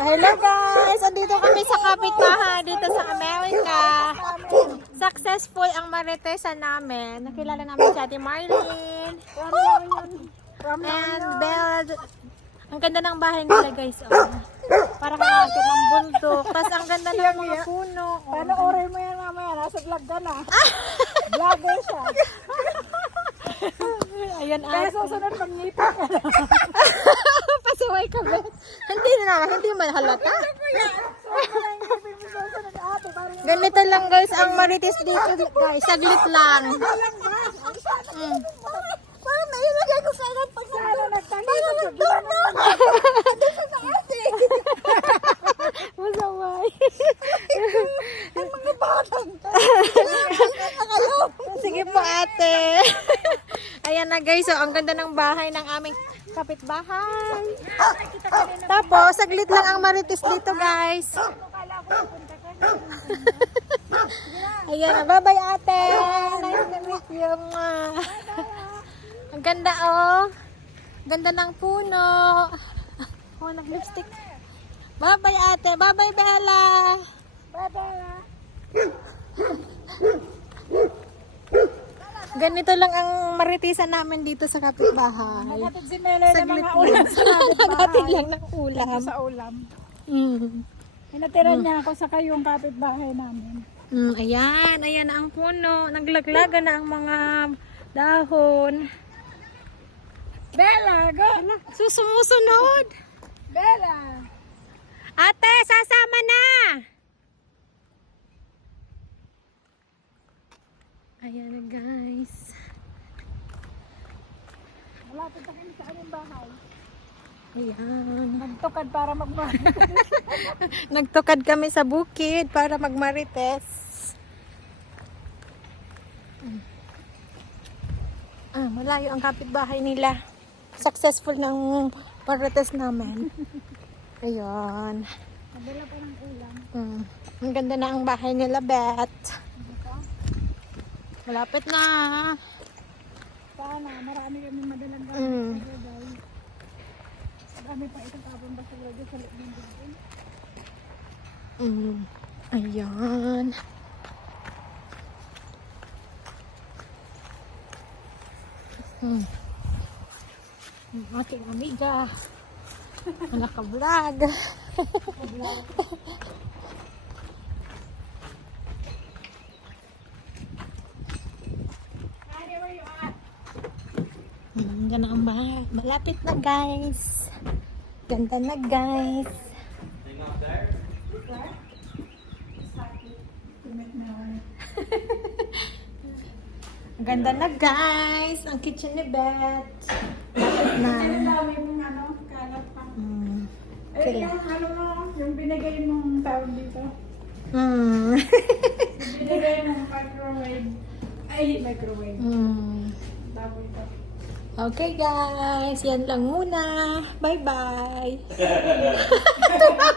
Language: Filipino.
Hello guys! Andito kami sa kapitbahay dito sa Amerika. Successful ang maritesa namin. Nakilala namin si Ate Marlene. And Belle. Ang ganda ng bahay nila guys. Oh. Para kakakit ng bundok. Tapos ang ganda ng mga puno. Oh. Paano oray mo yan mamaya? Nasa vlog ka na. Vlogger siya. Ayan Kaya ate. susunod pag ngipa ka na. Pasaway ka ba? Hindi na hindi man halata. Ganito lang guys ang marites dito guys. Saglit lang. Mm. Parang nailagay ko sana pag sana nagtanong. Parang sa ate. Masaway. Ang mga batang. Sige po ate. Ayan na guys, so ang ganda ng bahay ng aming kapitbahay. Tapos, saglit lang ang marites dito guys. Ayan na, bye bye ate. Nice to meet you. Ang ganda oh. Ganda ng puno. Oh, nag-lipstick. Bye bye ate. Bye bye Bella. Bye-bye. Ganito lang ang maritisan namin dito sa kapitbahay. Nagatid si Mele ng mga ulam sa kapitbahay. lang ng ulam. Sa ulam. Mm. Hinatira niya ako sa kayong kapitbahay namin. Mm, ayan, ayan na ang puno. Naglaglaga na ang mga dahon. Bella, go! Susumusunod. Bella! Ate, sasama na. Ayan na guys. Malapit na kami sa aming bahay. Ayan. Nagtukad para magmahal. Nagtukad kami sa bukid para magmarites. Ah, malayo ang kapitbahay nila. Successful ng marites namin. Ayun. Nadala pa ng ulam. Mm. Ang ganda na ang bahay nila, Bet. Malapit na. Sana, marami kami madalang gamit. Mm. Marami pa itong tapong basura dyan sa building. Mm. Ayan. Hmm. Ang aking amiga. Ang naka-vlog. Ganda ang bahay. Malapit na guys. Ganda na guys. Ang Ganda na guys. Ang kitchen ni Beth. Malapit na. Ang dami mong ano, kalat pa. Hmm. Eh, yung ano mo, yung binigay mong tawag dito. Hmm. Yung binigay mong microwave. Ay, microwave. hmm. Okay guys, yan lang muna. Bye-bye.